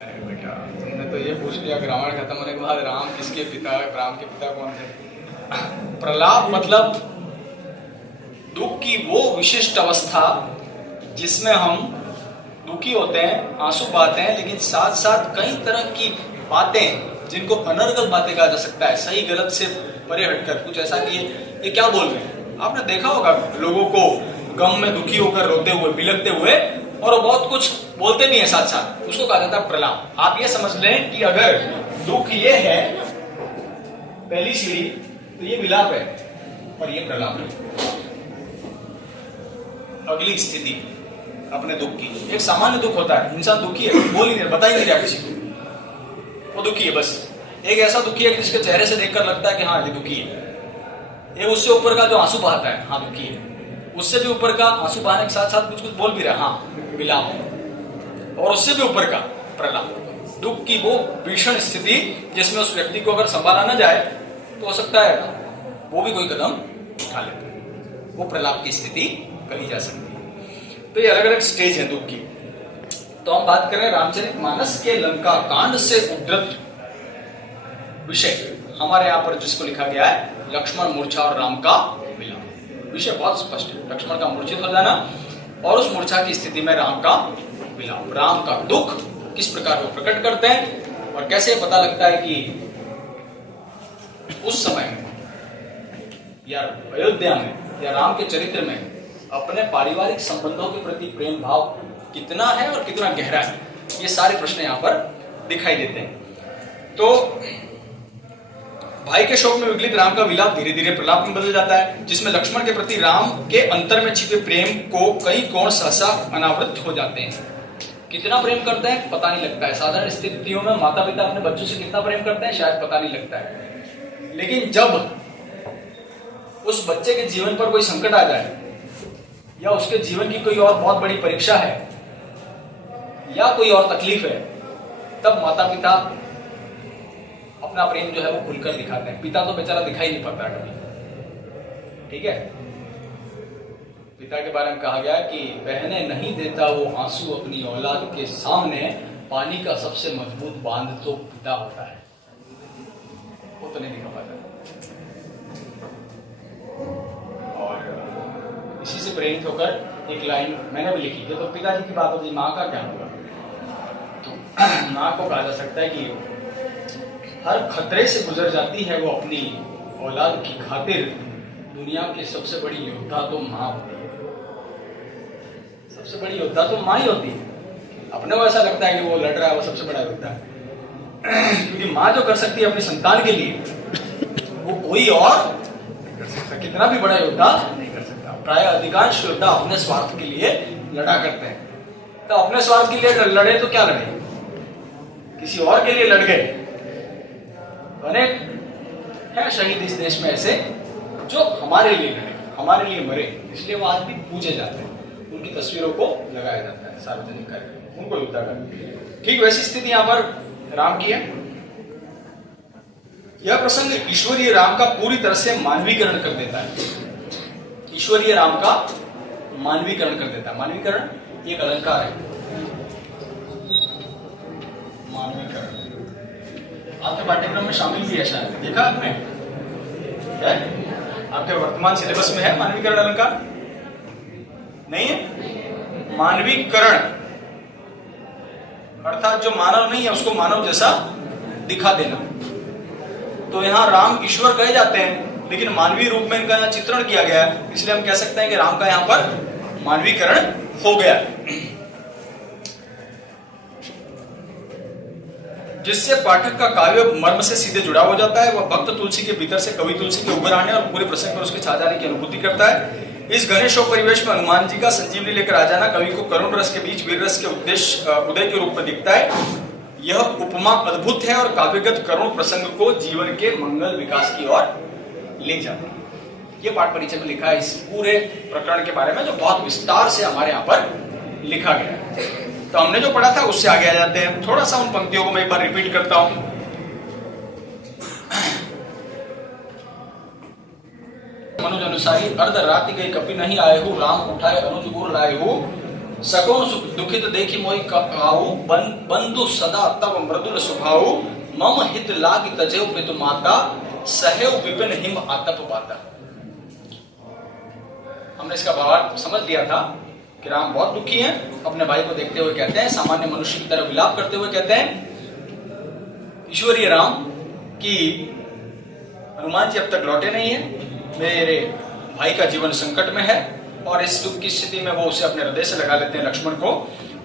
अरे बेटा, तुमने तो ये पूछ लिया रामायण खत्म होने के बाद राम किसके पिता, राम के पिता कौन थे। प्रलाप मतलब दुख की वो विशिष्ट अवस्था जिसमें हम दुखी होते हैं, आंसू बहाते हैं, लेकिन साथ साथ कई तरह की बातें जिनको अनर्गल बातें कहा जा सकता है, सही गलत से परे हटकर कुछ ऐसा कि ये क्या बोल रहे हैं। आपने देखा होगा लोगों को गम में दुखी होकर रोते हुए, बिलखते हुए, और वो बहुत कुछ बोलते भी हैं साथ साथ, उसको कहा जाता है प्रलाप। आप ये समझ लें कि अगर दुख ये है पहली सीढ़ी, तो ये विलाप है और ये प्रलाप है। अगली स्थिति अपने दुख की, एक सामान्य दुख होता है, इंसान दुखी है, बोल ही नहीं, बता ही नहीं रहा किसी को, वो दुखी है। बस एक ऐसा दुखी है कि जिसके चेहरे से देखकर लगता है कि हाँ ये दुखी है। एक उससे ऊपर का जो आंसू बहाता है, हाँ दुखी है। उससे भी ऊपर का आंसू बहाने के साथ साथ कुछ कुछ बोल भी रहा है, हाँ विलाप। और उससे भी ऊपर का प्रलाप, दुख की वो भीषण स्थिति जिसमें उस व्यक्ति को अगर संभाला ना जाए तो हो सकता है वो भी कोई कदम उठा लेता है, वो प्रलाप की स्थिति कही जा सकती है। तो ये अलग अलग स्टेज है दुख की। तो हम बात करें रामचरितमानस के लंका कांड से उद्धृत विषय, हमारे यहाँ पर जिसको लिखा गया है लक्ष्मण मूर्छा और राम का मिलन। विषय बहुत स्पष्ट है, लक्ष्मण का मूर्छित हो जाना और उस मूर्छा की स्थिति में राम का विलाप, राम का दुख किस प्रकार वो प्रकट करते हैं और कैसे पता लगता है कि उस समय में या अयोध्या में या राम के चरित्र में अपने पारिवारिक संबंधों के प्रति प्रेम भाव कितना है और कितना गहरा है। ये सारे प्रश्न यहाँ पर दिखाई देते हैं। तो भाई के शोक में विगलित राम का विलाप धीरे धीरे प्रलाप में बदल जाता है, जिसमें लक्ष्मण के प्रति राम के अंतर में छिपे प्रेम को कई कोण सहसा अनावृत हो जाते हैं। कितना प्रेम करते हैं पता नहीं लगता है। साधारण स्थितियों में माता पिता अपने बच्चों से कितना प्रेम करते हैं शायद पता नहीं लगता है, लेकिन जब उस बच्चे के जीवन पर कोई संकट आ जाए या उसके जीवन की कोई और बहुत बड़ी परीक्षा है या कोई और तकलीफ है, तब माता पिता अपना प्रेम जो है वो खुलकर दिखाते हैं। पिता तो बेचारा दिखाई नहीं पड़ता कभी, ठीक है। पिता के बारे में कहा गया कि बहने नहीं देता वो आंसू अपनी औलाद के सामने, पानी का सबसे मजबूत बांध तो पिता होता है, वो तो नहीं दिखा पाता। और इसी से प्रेरित होकर एक लाइन मैंने भी लिखी, तो पिताजी की बात होगी, माँ का क्या होगा। तो माँ को कहा जा सकता है कि हर खतरे से गुजर जाती है वो अपनी औलाद की खातिर। दुनिया की सबसे बड़ी योद्धा तो माँ होती है, सबसे बड़ी योद्धा तो माँ ही होती है। अपने को ऐसा लगता है कि वो लड़ रहा है, वो सबसे बड़ा योद्धा है, क्योंकि माँ जो कर सकती है अपनी संतान के लिए वो कोई और नहीं कर सकता, कितना भी बड़ा योद्धा नहीं कर सकता। प्राय अधिकांश योद्धा अपने स्वार्थ के लिए लड़ा करते हैं। तो अपने स्वार्थ के लिए लड़े तो क्या लड़े, किसी और के लिए लड़ गए। अनेक है शहीद इस देश में ऐसे जो हमारे लिए लड़े, हमारे लिए मरे, इसलिए वो आज भी पूजे जाते हैं, उनकी तस्वीरों को लगाया जाता है सार्वजनिक कार्यक्रम, उनको योद्धा करते। ठीक वैसी स्थिति यहां पर राम की है। यह प्रसंग ईश्वरीय राम का पूरी तरह से मानवीकरण कर देता है। ईश्वरीय राम का मानवीकरण कर देता है। मानवीकरण एक अलंकार है, मानवीकरण आपके पाठ्यक्रम में शामिल भी है, शायद देखा आपने, क्या आपके वर्तमान सिलेबस में है मानवीकरण अलंकार? नहीं है। मानवीकरण अर्थात जो मानव नहीं है उसको मानव जैसा दिखा देना। तो यहाँ राम ईश्वर कहे जाते हैं, लेकिन मानवीय रूप में इनका यहाँ चित्रण किया गया है, इसलिए हम कह सकते हैं कि राम का यहाँ पर मानवीकरण हो गया, जिससे पाठक का काव्य मर्म से सीधे जुड़ा हो जाता है। वह भक्त तुलसी के भीतर से कवि तुलसी के उभर आने और पूरे प्रसंग पर उसके छा जाने की अनुभूति करता है। इस घने शोक परिवेश में हनुमान जी का संजीवनी लेकर आ जाना कवि को करुण रस के बीच वीर रस के उदय के रूप में दिखता है। यह उपमा अद्भुत है और काव्यगत करुण प्रसंग को जीवन के मंगल विकास की ओर ले जाता है। ये पाठ परिचय में लिखा है इस पूरे प्रकरण के बारे में, जो बहुत विस्तार से हमारे यहाँ पर लिखा गया है। तो हमने जो पढ़ा था उससे आगे आ जाते हैं। थोड़ा सा उन पंक्तियों को मैं एक बार रिपीट करता हूं। मनुज अनुसारी अर्ध राति गई कपि नहीं आए हो, राम उठाए अनुज गुर लाए हो, सकोन सुख दुखित देखी मोहि काहू, बंधु सदा तब मृदुल स्वभाव, मम हित लागी तजेव पितु माता, सहेव विपिन हिम आतप पाता। हमने इसका भाव समझ लिया था कि राम बहुत दुखी हैं, अपने भाई को देखते हुए कहते हैं, सामान्य मनुष्य की तरह विलाप करते हुए कहते हैं, ईश्वरीय राम कि हनुमान जी अब तक लौटे नहीं है, मेरे भाई का जीवन संकट में है, और इस दुख की स्थिति में वो उसे अपने हृदय से लगा लेते हैं लक्ष्मण को,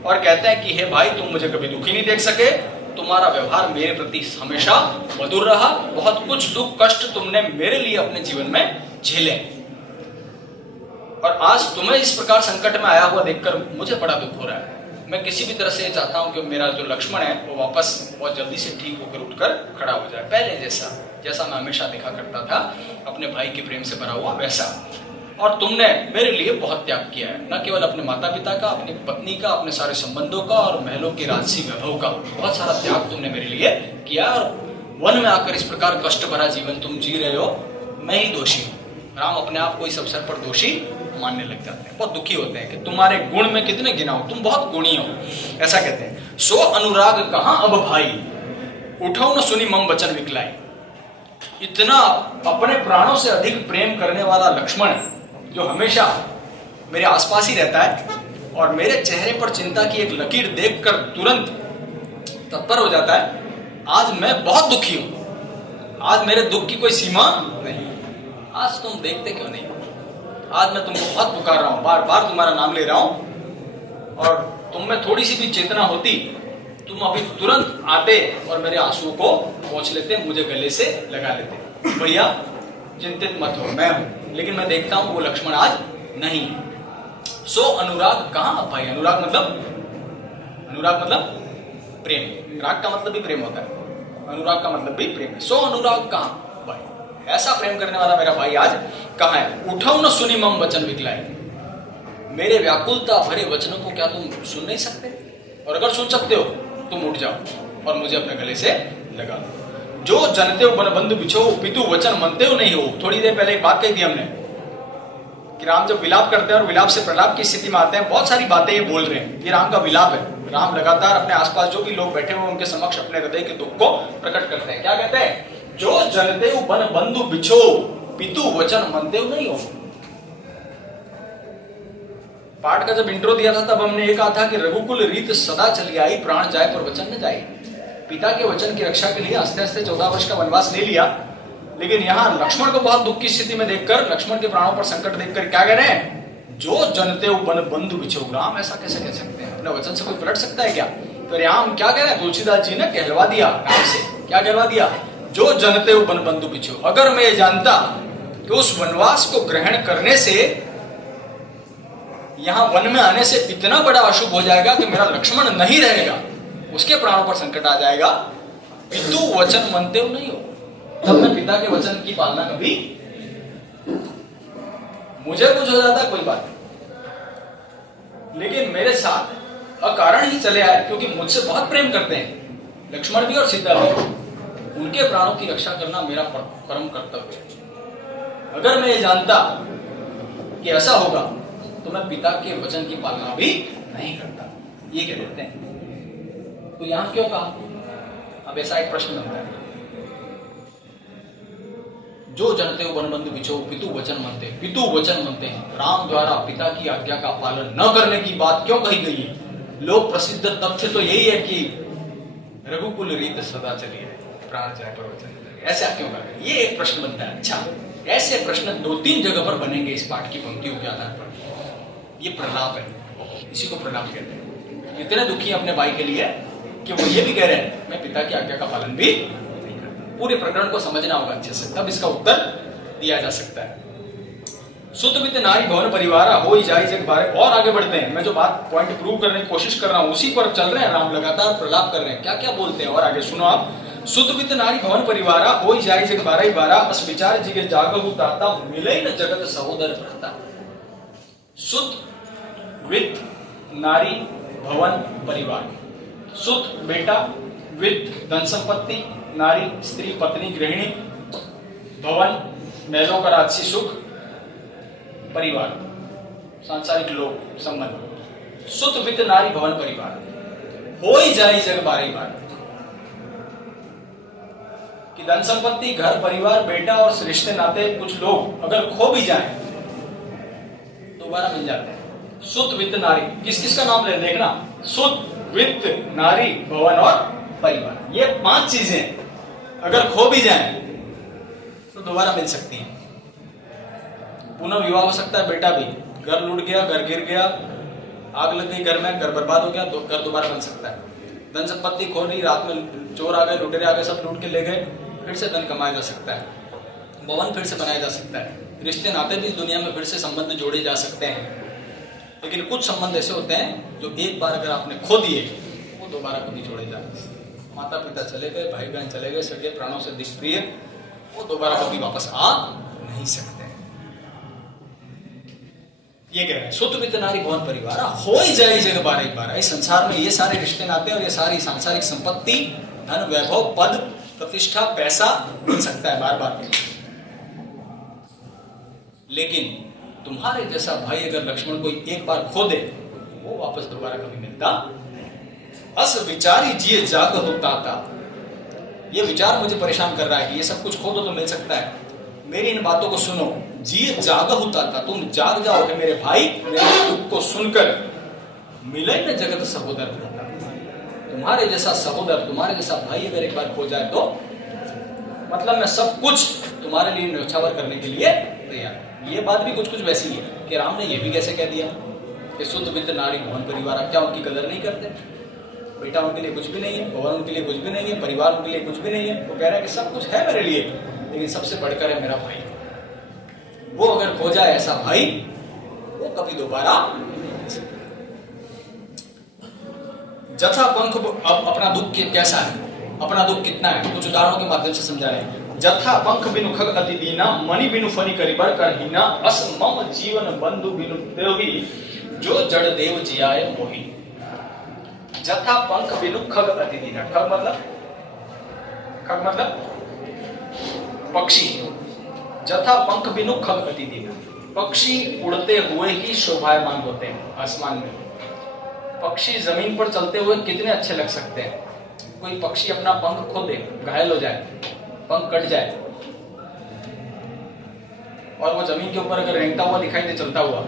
और कहते हैं कि हे भाई, तुम मुझे कभी दुखी नहीं देख सके, तुम्हारा व्यवहार मेरे प्रति हमेशा मधुर रहा, बहुत कुछ दुख कष्ट तुमने मेरे लिए अपने जीवन में झेले, और आज तुम्हें इस प्रकार संकट में आया हुआ देखकर मुझे बड़ा दुख हो रहा है। मैं किसी भी तरह से चाहता हूं कि मेरा जो लक्ष्मण है वो वापस बहुत जल्दी से ठीक होकर उठकर खड़ा हो जाए, पहले जैसा मैं हमेशा देखा करता था, अपने भाई के प्रेम से भरा हुआ वैसा। और तुमने मेरे लिए बहुत त्याग किया है, न केवल अपने माता पिता का, अपनी पत्नी का, अपने सारे संबंधों का और महलों के राजसी वैभव का, बहुत सारा त्याग तुमने मेरे लिए किया, और वन में आकर इस प्रकार कष्ट भरा जीवन तुम जी रहे हो, मैं ही दोषी हूँ। राम अपने आप को इस अवसर पर दोषी मानने लग जाते हैं, बहुत दुखी होते हैं कि तुम्हारे गुण में कितने गिनाऊं, तुम बहुत गुणी हो, ऐसा कहते हैं। सो अनुराग कहां अब भाई, उठो न सुनी मम वचन विकलाई। इतना अपने प्राणों से अधिक प्रेम करने वाला लक्ष्मण, जो हमेशा मेरे आसपास ही रहता है और मेरे चेहरे पर चिंता की एक लकीर देखकर तुरंत तत्पर हो जाता है, आज मैं बहुत दुखी हूं, आज मेरे दुख की कोई सीमा नहीं। आज तुम देखते क्यों नहीं? आज मैं तुमको बहुत पुकार रहा हूं, बार बार तुम्हारा नाम ले रहा हूं, और तुम में थोड़ी सी भी चेतना होती, तुम अभी तुरंत आते और मेरे आंसुओं को पोंछ लेते, मुझे गले से लगा लेते। भैया चिंतित मत हो, मैं हूं, लेकिन मैं देखता हूं वो लक्ष्मण आज नहीं है। सो अनुराग कहां भाई, अनुराग मतलब प्रेम, राग का मतलब भी प्रेम होता है, अनुराग का मतलब भी प्रेम है। सो अनुराग कहां भाई, ऐसा प्रेम करने वाला मेरा भाई आज कहां है? उठाओ न सुनी मम वचन विकलाए, मेरे व्याकुलता भरे वचनों को क्या तुम सुन नहीं सकते? और अगर सुन सकते हो तुम उठ जाओ और मुझे अपने गले से लगा लो। जो जनते हो बन बंधु बिछो, पितु वचन मनते हो नहीं हो। थोड़ी देर पहले एक बात कही थी हमने कि राम जब विलाप करते हैं और विलाप से प्रलाप की स्थिति में आते हैं, बहुत सारी बातें ये बोल रहे हैं, ये राम का विलाप है। राम लगातार अपने आसपास जो भी लोग बैठे हुए उनके समक्ष अपने हृदय के दुख को प्रकट करते हैं। क्या कहते हैं? जो जनते हो बन बंधु बिछो, पितु वचन मनते हो नहीं हो। पाठ का जब इंट्रो दिया था तब हमने ये कहा था कि रघुकुल रीत सदा चली आई, प्राण जाए पर वचन न जाए। पिता के वचन की रक्षा के लिए हंसते हंसते 14 वर्ष का वनवास ले लिया, लेकिन यहाँ लक्ष्मण को बहुत दुख की स्थिति में देखकर, लक्ष्मण के प्राणों पर संकट देखकर क्या कह रहे हैं? जो जनते हो बन बंधु बिछो। राम ऐसा कैसे कह सकते हैं? अपने वचन से कोई पलट सकता है क्या? तो राम क्या कह रहे हैं? तुलसीदास जी ने कहलवा दिया राम से। क्या कहलवा दिया? जो जनते हो बन बंधु बिछो। अगर मैं ये जानता कि उस वनवास को ग्रहण करने से, यहां वन में आने से इतना बड़ा अशुभ हो जाएगा कि मेरा लक्ष्मण नहीं रहेगा, उसके प्राणों पर संकट आ जाएगा, पितु वचन मनते हो नहीं हो, तब मैं पिता के वचन की पालना कभी, मुझे कुछ हो जाता कोई बात नहीं, लेकिन मेरे साथ अकारण ही चले आए क्योंकि मुझसे बहुत प्रेम करते हैं लक्ष्मण भी और सीता भी, उनके प्राणों की रक्षा करना मेरा परम कर्तव्य है। अगर मैं ये जानता कि ऐसा होगा तो मैं पिता के वचन की पालना भी नहीं करता, ये कह देते हैं। तो यहां क्यों कहा? अब ऐसा एक प्रश्न बनता है, जो जनते हो वन बंधु बिछो, पितु वचन मनते। पितु वचन मनते हैं, राम द्वारा पिता की आज्ञा का पालन न करने की बात क्यों कही गई है? लोक प्रसिद्ध तथ्य तो यही है कि रघुकुल रीत सदा चली है, प्राण जाए पर वचन। ऐसा क्यों कर? ये एक प्रश्न बनता है। अच्छा, ऐसे प्रश्न 2-3 जगह पर बनेंगे इस पाठ की पंक्तियों के आधार पर। ये प्रलाप है, इसी को प्रलाप कहते हैं। इतने दुखी अपने भाई के लिए कि वो ये भी कह रहे हैं मैं पिता की आज्ञा का पालन भी नहीं करता। पूरे प्रकरण को समझना होगा अच्छे से, तब इसका उत्तर दिया जा सकता है। सुतमित नारी भवन परिवार हो जाए जग बारे। और आगे बढ़ते हैं, मैं जो बात पॉइंट प्रूव करने की कोशिश कर रहा हूं उसी पर चल रहे हैं। राम लगातार प्रलाप कर रहे हैं, क्या क्या बोलते हैं और आगे सुनो आप। सुतमित नारी भवन परिवारा हो जाए जग 12 अस विचार जिगे जागहु ताता मिले न जगत सहोदर भ्राता। सुत वित्त नारी भवन परिवार, सुत बेटा, वित्त धन संपत्ति, नारी स्त्री पत्नी गृहिणी, भवन महलों का राजसी सुख, परिवार सांसारिक लोग संबंध। सुत वित्त नारी भवन परिवार, हो ही जाए जग बारी बार। कि धन संपत्ति, घर परिवार, बेटा और रिश्ते नाते कुछ लोग अगर खो भी जाएं दोबारा मिल जाते हैं। सुत वित्त नारी, किस किस का नाम ले देखना, सुत वित्त नारी भवन और परिवार, ये 5 चीजें अगर खो भी जाएं तो दोबारा मिल सकती हैं। पुनः विवाह हो सकता है, बेटा भी, घर लूट गया, घर गिर गया, आग लग गई घर में, घर बर्बाद हो गया, तो घर दोबारा बन सकता है। धन संपत्ति खो रही, रात में चोर आ गए, लुटेरे आ गए, सब लूट के ले गए, फिर से धन कमाया जा सकता है, भवन फिर से बनाया जा सकता है, रिश्ते नाते भी दुनिया में फिर से संबंध जोड़े जा सकते हैं। लेकिन कुछ संबंध ऐसे होते हैं जो एक बार अगर आपने खो दिए वो दोबारा कभी जोड़े जा नहीं सकते। माता पिता चले गए, भाई बहन चले गए, सगे प्राणों से अधिक प्रिय, वो दोबारा कभी वापस आ नहीं सकते। ये कह रहे हैं सुत वित्त नारी भवन परिवार, हो ही जाए जग बार एक बार। इस संसार में ये सारे रिश्ते नाते और ये सारी सांसारिक संपत्ति, धन, वैभव, पद, प्रतिष्ठा, पैसा मिल सकता है बार बार, लेकिन तुम्हारे जैसा भाई अगर लक्ष्मण कोई एक बार खो दे वो वापस दोबारा कभी मिलता। अस विचारी जिए जाग होता था, ये विचार मुझे परेशान कर रहा है कि ये सब कुछ खो दो तो मिल सकता है। मेरी इन बातों को सुनो, जिए जाग होता था, तुम जाग जाओगे मेरे भाई, मेरे दुख को सुनकर। मिले न जगत सहोदर होता, तुम्हारे जैसा सहोदर, तुम्हारे जैसा भाई अगर एक बार खो जाए तो मतलब मैं सब कुछ तुम्हारे लिए न्यौछावर करने के लिए तैयार। ये बात भी कुछ कुछ वैसी है कि राम ने ये भी कैसे कह दिया कि शुद्ध वित्त नारी भवन परिवार, क्या उनकी कदर नहीं करते? बेटा उनके लिए कुछ भी नहीं है, भवन उनके लिए कुछ भी नहीं है, परिवार उनके लिए कुछ भी नहीं है। वो कह रहा है कि सब कुछ है मेरे लिए, लेकिन सबसे बढ़कर है मेरा भाई। वो अगर खो जाए ऐसा भाई, वो कभी दोबारा जथा पंख। अब अपना दुख कैसा है, अपना दुख कितना है, कुछ उदाहरणों के माध्यम से समझा रहे हैं। जथा पंख बिनु खग अति दीना, मणि बिनु फनी करिबर कर हीना, अस मम जीवन बंधु बिनु देवी, जो जड़ देव जियाए मोही। जथा पंख बिनु खग अति दीना, खग मतलब पक्षी। जथा पंख बिनु खग अति दीना, पक्षी उड़ते हुए ही शोभायमान होते हैं आसमान में। पक्षी जमीन पर चलते हुए कितने अच्छे लग सकते हैं। कोई पक्षी अपना पंख खो दे, घायल हो जाए, पंख कट जाए और वो जमीन के ऊपर अगर रेंगता हुआ दिखाई दे, चलता हुआ,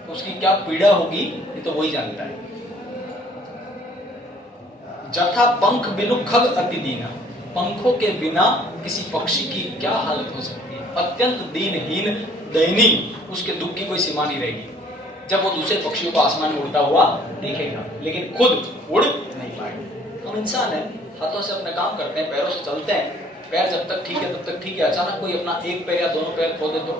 तो उसकी क्या पीड़ा होगी ये तो वही जानता है। जथा पंख बिनु खग अति दीना, पंखों के बिना किसी पक्षी की क्या हालत हो सकती है। अत्यंत दीनहीन, दयनीय, उसके दुख की कोई सीमा नहीं रहेगी जब वो दूसरे पक्षियों को आसमान में उड़ता हुआ देखेगा, लेकिन खुद उड़ नहीं पाएगा। हम इंसान हैं, हाथों से अपने काम करते हैं, पैरों से चलते हैं, पैर जब तक ठीक है तब तक ठीक है। अचानक कोई अपना एक पैर या दोनों पैर खो दे तो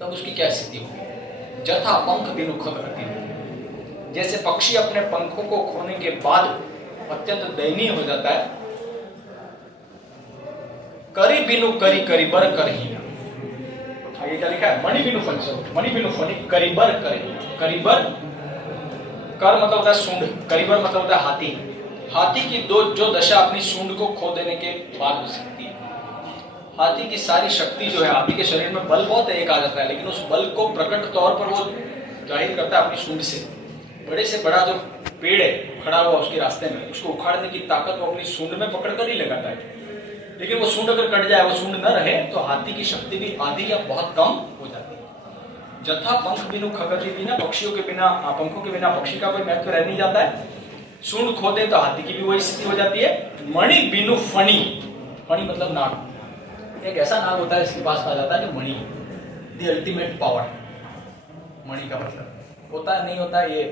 तब उसकी क्या स्थिति होगी। जथा पंख बिनु खग अति दीना, जैसे पक्षी अपने पंखों को खोने के बाद अत्यंत दयनीय हो जाता है। करी बिनु करी करीबर करहीना, आगे क्या लिखा है, मणि बिनु फनी करीबर करहीना। करीबर, कर मतलब होता है सूंड, करीबर मतलब होता है हाथी। हाथी की जो दशा अपनी सूंड को खो देने के बाद हो सकती है। हाथी की सारी शक्ति जो है, हाथी के शरीर में बल बहुत है, एक आ जाता है, लेकिन उस बल को प्रकट तौर पर वो जाहिर करता है अपनी सूंड से। बड़े से बड़ा जो पेड़ है खड़ा हुआ उसके रास्ते में, उसको उखाड़ने की ताकत वो अपनी सूंड में पकड़कर ही लगाता है। लेकिन वो सूंड अगर कट जाए, वो सूंड न रहे, तो हाथी की शक्ति भी आधी या बहुत कम हो जाती है। जथा पंख बिनु खग अति दीना, पक्षियों के बिना, पंखों के बिना पक्षी का कोई महत्व रह नहीं जाता है। सूंड खो दे तो हाथी की भी वही स्थिति हो जाती है। मणि बिनु फणी, फणी मतलब नाग, एक ऐसा नाग होता है इसके पास कहा जाता है कि मणि, द अल्टीमेट पावर। मणि का मतलब होता है नहीं होता है ये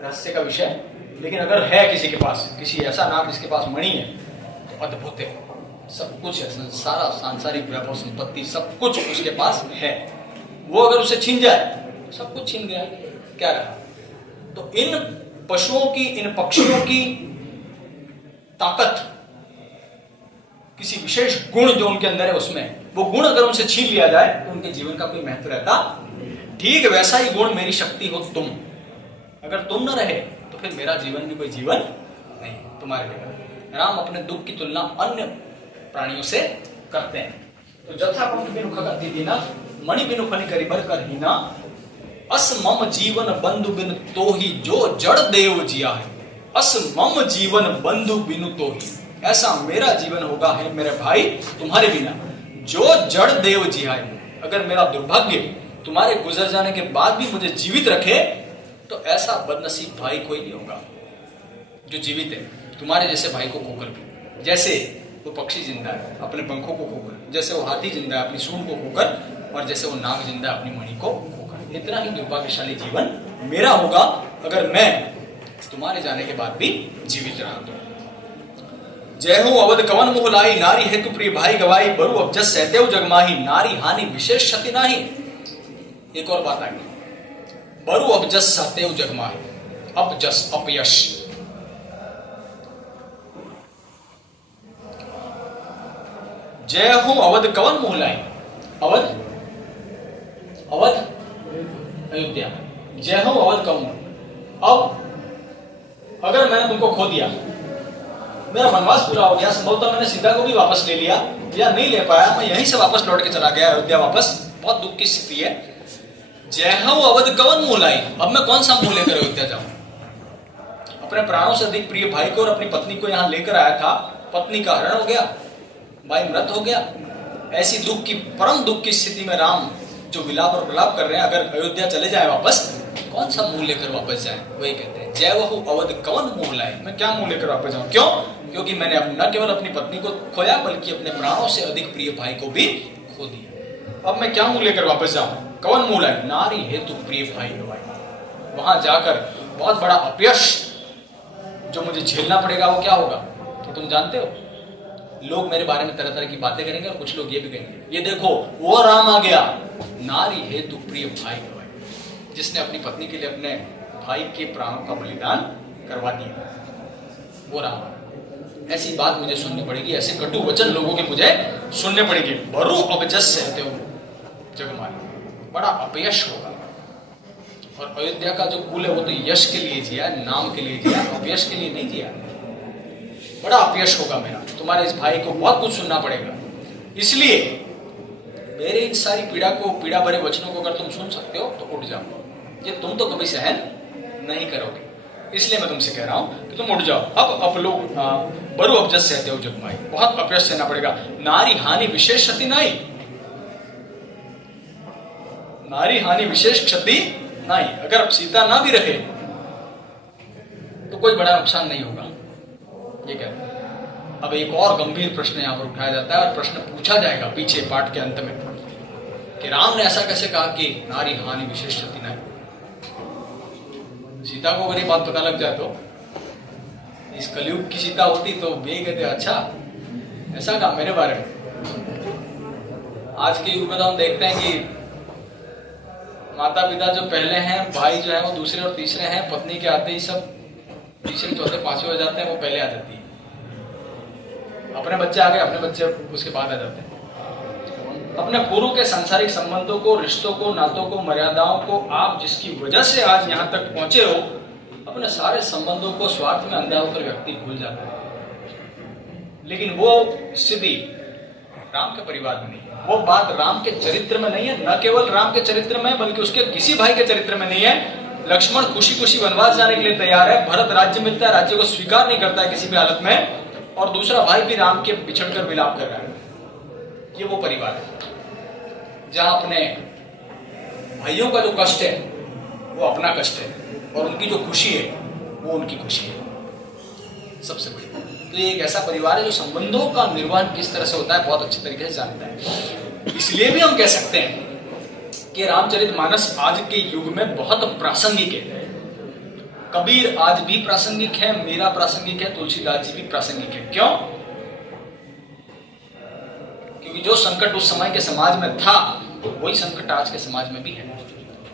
रहस्य का विषय, लेकिन अगर है किसी के पास, किसी ऐसा नाग जिसके पास मणि है तो अद्भुत है, सब कुछ है, सारा सांसारिक वैभव संपत्ति सब कुछ उसके पास है। वो अगर उसे छीन जाए सब कुछ छीन गया, क्या रहा। तो इन पशुओं की, इन पक्षियों की ताकत, किसी विशेष गुण जो उनके अंदर है उसमें, वो गुण अगर उनसे छीन लिया जाए तो उनके जीवन का कोई महत्व रहता। ठीक वैसा ही गुण मेरी शक्ति हो तुम, अगर तुम न रहे तो फिर मेरा जीवन भी कोई जीवन नहीं तुम्हारे लिए। राम अपने दुख की तुलना अन्य प्राणियों से करते हैं। तो जथा पंख बिनु खग अति दीना, मणि बिनु फनी करीबर करहीना, अस मम जीवन बंधु बिन तो ही जो जड़ देव जिया है। अस मम जीवन बंधु बिनु तो ही, ऐसा मेरा जीवन होगा है मेरे भाई तुम्हारे बिना, जो जड़ देव जिया है। अगर मेरा दुर्भाग्य तुम्हारे गुजर जाने के बाद भी मुझे जीवित रखे तो ऐसा बदनसीब भाई कोई नहीं होगा जो जीवित है तुम्हारे जैसे भाई को खोकर भी। जैसे वो पक्षी जिंदा है अपने पंखों को खोकर, जैसे वो हाथी जिंदा है अपनी सूंड को खोकर, और जैसे वो नाग जिंदा है अपनी मणि को खोकर। इतना ही दुर्भाग्यशाली जीवन मेरा होगा अगर मैं तुम्हारे जाने के बाद भी जीवित रहा तो। जय हो अवध कवन मुह लाई, नारी हेतु प्रिय भाई गवाई, बरु अबजस सहतेव जगमाही, नारी हानि विशेष क्षति नाही। एक और बात आगे, बरु अबजस सहतेव जगमाही, अपजस अपयश। जय हो अवध कवन मुह लाई, अवध अवध अयोध्या, जय हो अवध कवन। अब अगर मैंने तुमको खो दिया, मेरा वनवास पूरा हो गया, संभवतः मैंने सीता को भी वापस ले लिया या नहीं ले पाया, मैं यहीं से वापस लौट के चला गया अयोध्या वापस, बहुत दुख की स्थिति है। जय हो अवध कवन मुह लाई, अब मैं कौन सा मुंह लेकर अयोध्या जाऊं। अपने प्राणों से अधिक प्रिय भाई को और अपनी पत्नी को यहां लेकर आया था, पत्नी का हरण हो गया, भाई मृत हो गया। ऐसी दुख की परम दुख की स्थिति में राम जो विलाप और विलाप कर रहे हैं, अगर अयोध्या चले जाए वापस, कौन सा मुंह लेकर वापस जाए। वही कहते हैं जय वहु अवध कवन मुंह लाए, मैं क्या मुंह लेकर वापस जाऊं। क्यों? क्योंकि मैंने न केवल अपनी पत्नी को खोया बल्कि अपने प्राणों से अधिक प्रिय भाई को भी खो दिया। अब मैं क्या मुंह लेकर वापस जाऊं। कवन मुंह लाए, नारी हेतु प्रिय भाई गवाई। वहां जाकर बहुत बड़ा अपयश जो मुझे झेलना पड़ेगा वो क्या होगा तो तुम जानते हो। लोग मेरे बारे में तरह तरह की बातें करेंगे और कुछ लोग ये भी कहेंगे, ये देखो वो राम आ गया, नारी हेतु प्रिय भाई गवाई, जिसने अपनी पत्नी के लिए अपने भाई के प्राणों का बलिदान करवा दिया, वो राम। ऐसी बात मुझे सुननी पड़ेगी, ऐसे कटु वचन लोगों के मुझे सुनने पड़ेंगे। बरु अबजस सहते हो जगमाही, बड़ा अपयश होगा। और अयोध्या का जो कुल है वो तो यश के लिए जिया, नाम के लिए जिया, अपयश के लिए नहीं जिया। बड़ा अपयश होगा मेरा, तुम्हारे इस भाई को बहुत कुछ सुनना पड़ेगा। इसलिए मेरे इन सारी पीड़ा को, पीड़ा भरे वचनों को अगर तुम सुन सकते हो तो उठ जाओ। ये तुम तो कभी सहन नहीं करोगे, इसलिए मैं तुमसे कह रहा हूं कि तुम उठ जाओ। अब लोग बरु अबजस सहते हो जगमाही, बहुत अपयश सहना पड़ेगा। नारी हानि विशेष क्षति नहीं, नारी हानि विशेष क्षति नहीं। अगर अब सीता ना भी रहे तो कोई बड़ा नुकसान नहीं होगा, ये कहते हैं। अब एक और गंभीर प्रश्न यहां पर उठाया जाता है और प्रश्न पूछा जाएगा पीछे पाठ के अंत में कि राम ने ऐसा कैसे कहा कि नारी हानि विशेष क्षति नहीं। सीता को अगर ये बात पता लग जाए तो, इस कलयुग की सीता होती तो वे कहते अच्छा ऐसा कहा मेरे बारे में। आज के युग में तो हम देखते हैं कि माता पिता जो पहले हैं, भाई जो है वो दूसरे और तीसरे हैं, पत्नी के आते ही सब तीसरे चौथे पांचवें हो जाते हैं, वो पहले आ जाती है। अपने बच्चे आ गए, अपने बच्चे उसके बाद आ जाते हैं। अपने पूर्व के सांसारिक संबंधों को, रिश्तों को, नातों को, मर्यादाओं को, आप जिसकी वजह से आज यहां तक पहुंचे हो, अपने सारे संबंधों को स्वार्थ में अंधा होकर व्यक्ति भूल जाता है। लेकिन वो स्थिति राम के परिवार में नहीं है, वो बात राम के चरित्र में नहीं है। न केवल राम के चरित्र में बल्कि उसके किसी भाई के चरित्र में नहीं है। लक्ष्मण खुशी खुशी वनवास जाने के लिए तैयार है, भरत राज्य मिलता है, राज्य को स्वीकार नहीं करता है किसी भी हालत में, और दूसरा भाई भी राम के बिछड़कर विलाप कर रहा है। ये वो परिवार है जहां अपने भाइयों का जो कष्ट है वो अपना कष्ट है, और उनकी जो खुशी है वो उनकी खुशी है सबसे बड़ी। तो ये एक ऐसा परिवार है जो संबंधों का निर्वहन किस तरह से होता है बहुत अच्छे तरीके से जानता है। इसलिए भी हम कह सकते हैं कि रामचरितमानस आज के युग में बहुत प्रासंगिक है। कबीर आज भी प्रासंगिक है, मीरा प्रासंगिक है, तुलसीदास जी भी प्रासंगिक है। क्यों? क्योंकि जो संकट उस समय के समाज में था वही संकट आज के समाज में भी है,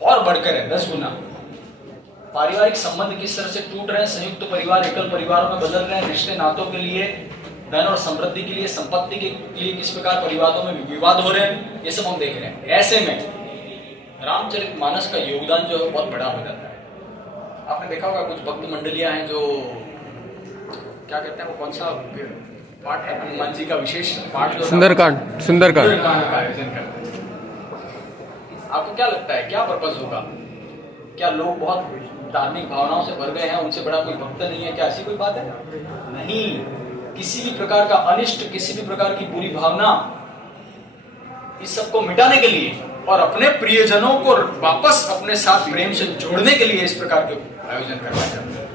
और बढ़कर है 10 गुना। पारिवारिक संबंध किस तरह से टूट रहे हैं, संयुक्त परिवार एकल परिवारों में बदल रहे हैं, रिश्ते नातों के लिए, धन और समृद्धि के लिए, संपत्ति के लिए किस प्रकार परिवारों में विवाद हो रहे हैं, ये सब हम देख रहे हैं। ऐसे में रामचरितमानस का योगदान जो है बहुत बड़ा हो जाता है। आपने देखा होगा कुछ भक्त मंडलियां हैं जो क्या कहते हैं, वो कौन सा पाठ है, हनुमान जी का विशेष पाठ जो सुंदरकांड का आयोजन करते हैं। आपको क्या लगता है क्या पर्पस होगा क्या लोग बहुत धार्मिक भावनाओं से भर गए हैं, उनसे बड़ा कोई भक्त नहीं है? क्या ऐसी कोई बात है? नहीं। किसी भी प्रकार का अनिष्ट, किसी भी प्रकार की बुरी भावना, इस सबको मिटाने के लिए और अपने प्रियजनों को वापस अपने साथ प्रेम से जोड़ने के लिए इस प्रकार के आयोजन करवाए जाते हैं।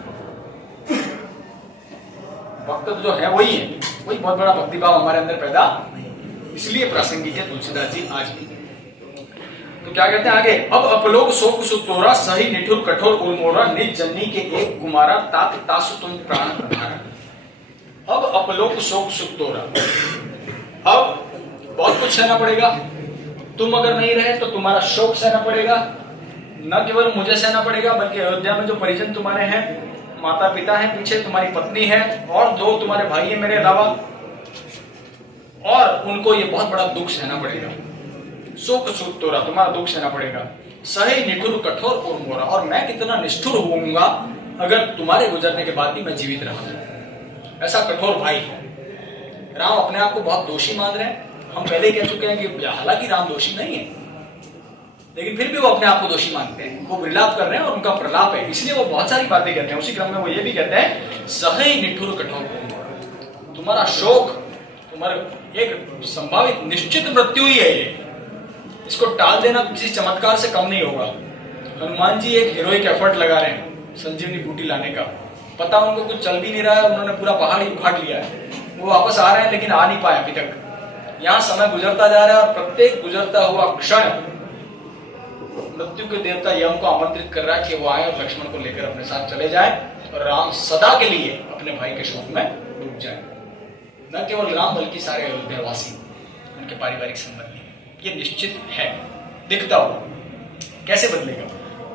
भक्त जो है वही है, वही बहुत बड़ा भक्तिभाव हमारे अंदर पैदा, इसलिए प्रासंगिक है तुलसीदास जी आज भी। तो क्या कहते हैं आगे, अब अपलोक शोक सुतोरा, सही निठुर कठोर उर्मोरा, निज जननी के एक कुमारा, तात तासु तुम प्राण प्रधारा। अब अपलोक शोक सुतोरा, अब बहुत कुछ सहना पड़ेगा। तुम अगर नहीं रहे तो तुम्हारा शोक सहना पड़ेगा, न केवल मुझे सहना पड़ेगा बल्कि अयोध्या में जो परिजन तुम्हारे हैं, माता पिता हैं, पीछे तुम्हारी पत्नी है और 2 तुम्हारे भाई है मेरे अलावा, और उनको ये बहुत बड़ा दुख सहना पड़ेगा। शोक सुख तोरा, तुम्हारा दुख सहना पड़ेगा। सही निठुर कठोर और मोरा, और मैं कितना निष्ठुर होऊंगा अगर तुम्हारे गुजरने के बाद भी मैं जीवित रहा। ऐसा कठोर भाई है। राम अपने आप को बहुत दोषी मान रहे हैं, हम पहले ही कह चुके हैं कि हालांकि राम दोषी नहीं है, लेकिन फिर भी वो अपने आप को दोषी मानते हैं। वो विलाप कर रहे हैं और उनका प्रलाप है, इसलिए वो बहुत सारी बातें कहते हैं। उसी क्रम में वो ये भी कहते हैं, सही निठुर कठोर, तुम्हारा शोक, तुम्हारा एक संभावित निश्चित मृत्यु ही है ये, इसको टाल देना किसी चमत्कार से कम नहीं होगा। हनुमान जी एक हीरोइक एफर्ट लगा रहे हैं संजीवनी बूटी लाने का, पता उनको कुछ चल भी नहीं रहा है, उन्होंने पूरा पहाड़ ही उखाड़ लिया है, वो वापस आ रहे हैं लेकिन आ नहीं पाए अभी तक। यहाँ समय गुजरता जा रहा है और प्रत्येक गुजरता हुआ क्षण मृत्यु के देवता यम को आमंत्रित कर रहा है कि वो आए और लक्ष्मण को लेकर अपने साथ चले जाए और राम सदा के लिए अपने भाई के शोक में डूब जाए। न केवल राम बल्कि सारे अयोध्यावासी, उनके पारिवारिक संबंधी, ये निश्चित है, दिखता हुआ। कैसे बदलेगा?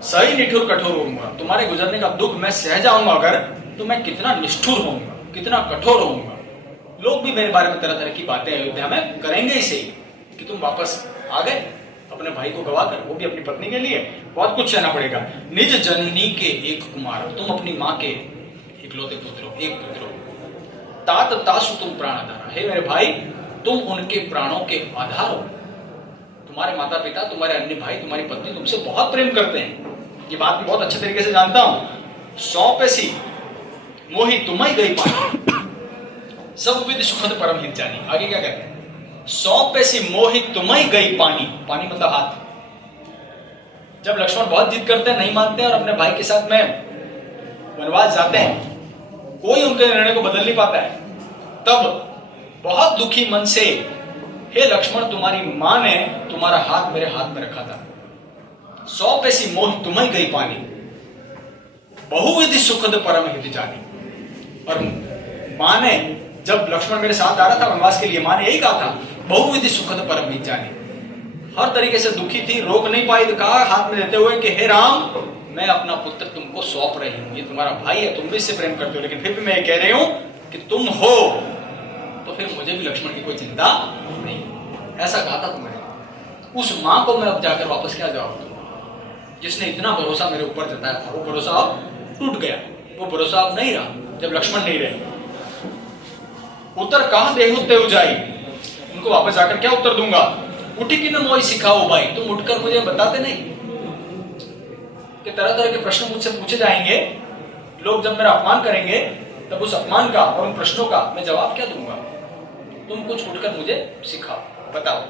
सही निठुर कठोर होऊंगा, तुम्हारे गुजरने का दुख मैं सह जाऊंगा अगर, तो मैं कितना निष्ठुर होऊंगा, कितना कठोर होऊंगा। लोग भी मेरे बारे में तरह तरह की बातें अयोध्या में करेंगे ही सही कि तुम वापस आ गए अपने भाई को गवा कर, वो भी अपनी पत्नी के लिए। बहुत कुछ सहना पड़ेगा। निज जननी के एक कुमार, तुम अपनी माँ के इकलौते पुत्र हो, एक पुत्र हो। तात तासु तुम प्राण आधार, हे मेरे भाई तुम उनके प्राणों के आधार हो। तुम्हारे माता पिता, तुम्हारे अन्य भाई, तुम्हारी पत्नी तुमसे बहुत प्रेम करते हैं, ये बात मैं बहुत अच्छे तरीके से जानता हूं। 100 पैसी मोही तुम्हारी गई पानी, सब विद सुखद परम हित जानी। आगे क्या कहते हैं? 100 पैसी मोही तुम्हारी गई पानी, पानी मतलब हाथ। जब लक्ष्मण बहुत जिद करते हैं, नहीं मानते हैं और अपने भाई के साथ में वनवास जाते हैं, कोई उनके निर्णय को बदल नहीं पाता है, तब बहुत दुखी मन से, हे लक्ष्मण तुम्हारी मां ने तुम्हारा हाथ मेरे हाथ में रखा था। 100 पैसी मोह तुम्हारी गई पानी, बहुविधि सुखद परम हित जानी। और मां ने, जब लक्ष्मण मेरे साथ आ रहा था वनवास के लिए, मां ने यही कहा था, बहुविधि सुखद परम हित जानी। हर तरीके से दुखी थी, रोक नहीं पाई, तो कहा हाथ में देते हुए कि हे राम, मैं अपना पुत्र तुमको सौंप रही हूं, ये तुम्हारा भाई है, तुम भी इससे प्रेम करते हो, लेकिन फिर भी मैं ये कह रही हूं कि तुम हो तो फिर मुझे भी लक्ष्मण की कोई चिंता नहीं। ऐसा कहा था तुम्हें। उस मां को मैं अब जाकर वापस क्या जवाब दूं, जिसने इतना भरोसा मेरे ऊपर जताया था? वो भरोसा अब टूट गया, वो भरोसा अब नहीं रहा जब लक्ष्मण नहीं रहे। उत्तर कहां देहु तेउ जाई, उनको वापस जाकर क्या उत्तर दूंगा? उठी कि न मोई सिखाओ भाई, तुम उठकर मुझे बताते नहीं कि तरह तरह के प्रश्न मुझसे पूछे जाएंगे, लोग जब मेरा अपमान करेंगे तब उस अपमान का और उन प्रश्नों का मैं जवाब क्या दूंगा? तुम कुछ उठकर मुझे सिखाओ, बताओ।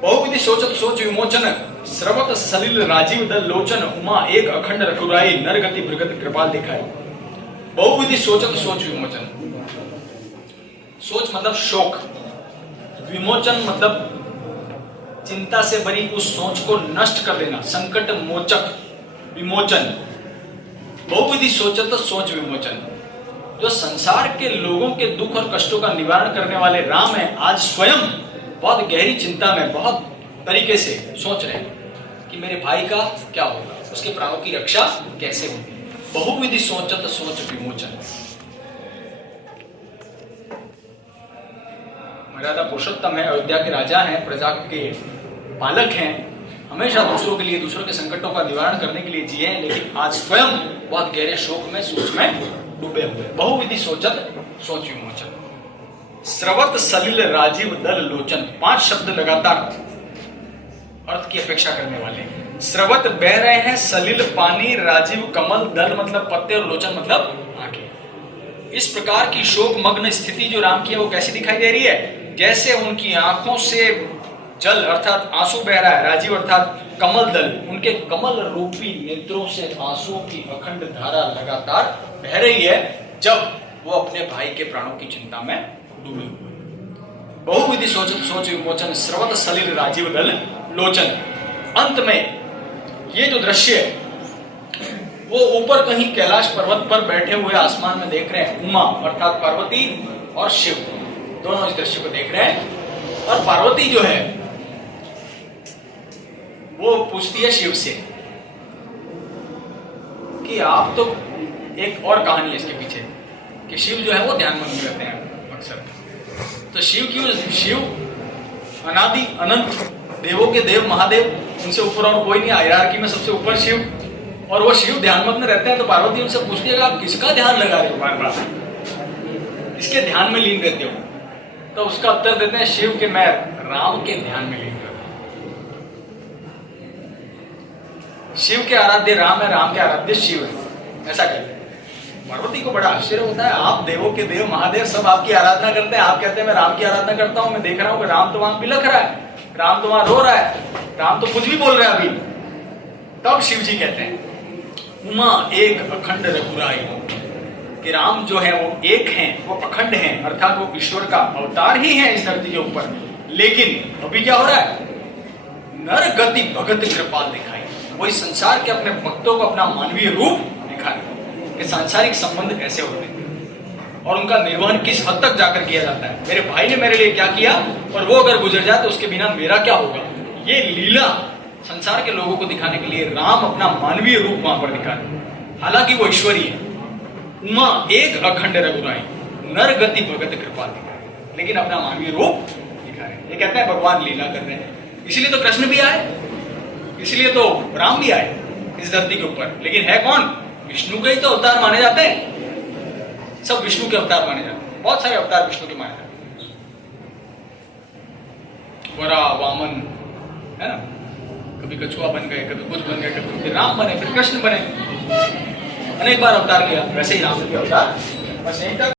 बहुविधि सोचत सोच विमोचन, स्रवत सलिल राजीव दल लोचन, उमा एक अखंड रघुराई, नरगति मृगत कृपाल दिखाई। बहुविधि सोचत सोच विमोचन, सोच मतलब शोक, विमोचन मतलब चिंता से भरी उस सोच को नष्ट कर देना, संकट मोचक विमोचन। बहुविधि सोचत सोच विमोचन, जो संसार के लोगों के दुख और कष्टों का निवारण करने वाले राम हैं, आज स्वयं बहुत गहरी चिंता में, बहुत तरीके से सोच रहे हैं कि मेरे भाई का क्या होगा, उसके प्राणों की रक्षा कैसे होगी। बहुविधि सोचत सोच विमोचन। मर्यादा पुरुषोत्तम है, अयोध्या के राजा हैं, प्रजा के पालक हैं, हमेशा दूसरों के लिए, दूसरों के संकटों का निवारण करने के लिए जिए, लेकिन आज स्वयं बहुत गहरे शोक में, सोच में डूबे हुए। बहुविधि सोचत सोच विमोचन। स्रवत सलिल राजीव दल लोचन, 5 शब्द लगातार अर्थ की अपेक्षा करने वाले हैं। स्रवत बह रहे हैं सलिल पानी, राजीव कमल दल मतलब पत्ते और लोचन मतलब आंखें। इस प्रकार की शोक मग्न स्थिति जो राम की है वो कैसी दिखाई दे रही है? जैसे उनकी आंखों से जल अर्थात आंसू बह रहा है, राजीव अर्थात कमल दल, उनके कमल रूपी नेत्रों से आंसुओं की अखंड धारा लगातार बह रही है जब वो अपने भाई के प्राणों की चिंता में डूबे हुए। बहुविधि सोच विमोचन स्रवत सलिल राजीव दल लोचन। अंत में ये जो दृश्य है वो ऊपर कहीं कैलाश पर्वत पर बैठे हुए आसमान में देख रहे हैं। उमा अर्थात पार्वती और शिव दोनों इस दृश्य को देख रहे हैं। और पार्वती जो है वो पूछती है शिव से कि आप तो, एक और कहानी है इसके पीछे कि शिव जो है वो ध्यान मग्न रहते हैं अक्सर। तो शिव अनादि अनंत देवों के देव महादेव, उनसे ऊपर और कोई नहीं, हायरार्की में सबसे ऊपर शिव, और वो शिव ध्यानमग्न रहते हैं। तो पार्वती उनसे पूछती है आप किसका ध्यान लगा रहे हो, बार बार इसके ध्यान में लीन रहते हो? तो उसका उत्तर देते हैं शिव के मैं राम के ध्यान में लीन रहता हूं। शिव के आराध्य राम है, राम के आराध्य शिव है, ऐसा कहते हैं। पार्वती को बड़ा आश्चर्य होता है, आप देवों के देव महादेव सब आपकी आराधना करते हैं, आप कहते हैं मैं राम की आराधना करता हूं। मैं देख रहा हूं कि राम तो वहां बिलख रहा है, राम तो वहां रो रहा है, राम तो कुछ भी बोल रहा है अभी। तब शिव जी कहते हैं उमा एक अखंड रघुराई, कि राम जो है वो एक हैं, वो अखंड हैं, अर्थात वो ईश्वर का अवतार ही है इस धरती के ऊपर। लेकिन अभी क्या हो रहा है? नर गति भगत कृपाल दिखाई, वो इस संसार के अपने भक्तों को अपना मानवीय रूप दिखाए कि सांसारिक संबंध कैसे होते हैं और उनका निर्वहन किस हद तक जाकर किया जाता है। मेरे भाई ने मेरे लिए क्या किया और वो अगर गुजर जाए तो उसके बिना मेरा क्या होगा। ये लीला संसार के लोगों को दिखाने के लिए राम अपना मानवीय रूप वहां पर दिखा रहे हैं। हालांकि वो ईश्वरी है। उमा एक अखंड रघुराई, नर गति भगत कृपा दिखाए, लेकिन अपना मानवीय रूप दिखा रहे हैं। ये कहते हैं भगवान लीला कर रहे हैं। इसलिए तो कृष्ण भी आए, इसलिए तो राम भी आए इस धरती के ऊपर। लेकिन है कौन? विष्णु के ही तो अवतार माने जाते हैं, सब विष्णु के अवतार माने जाते हैं, बहुत सारे अवतार विष्णु के माने जाते हैं। वरा वामन है ना, कभी कछुआ बन गए, कभी कुछ बन गए, कभी राम बने, फिर कृष्ण बने, अनेक बार अवतार किया। वैसे ही राम के अवतार बस यहीं तक।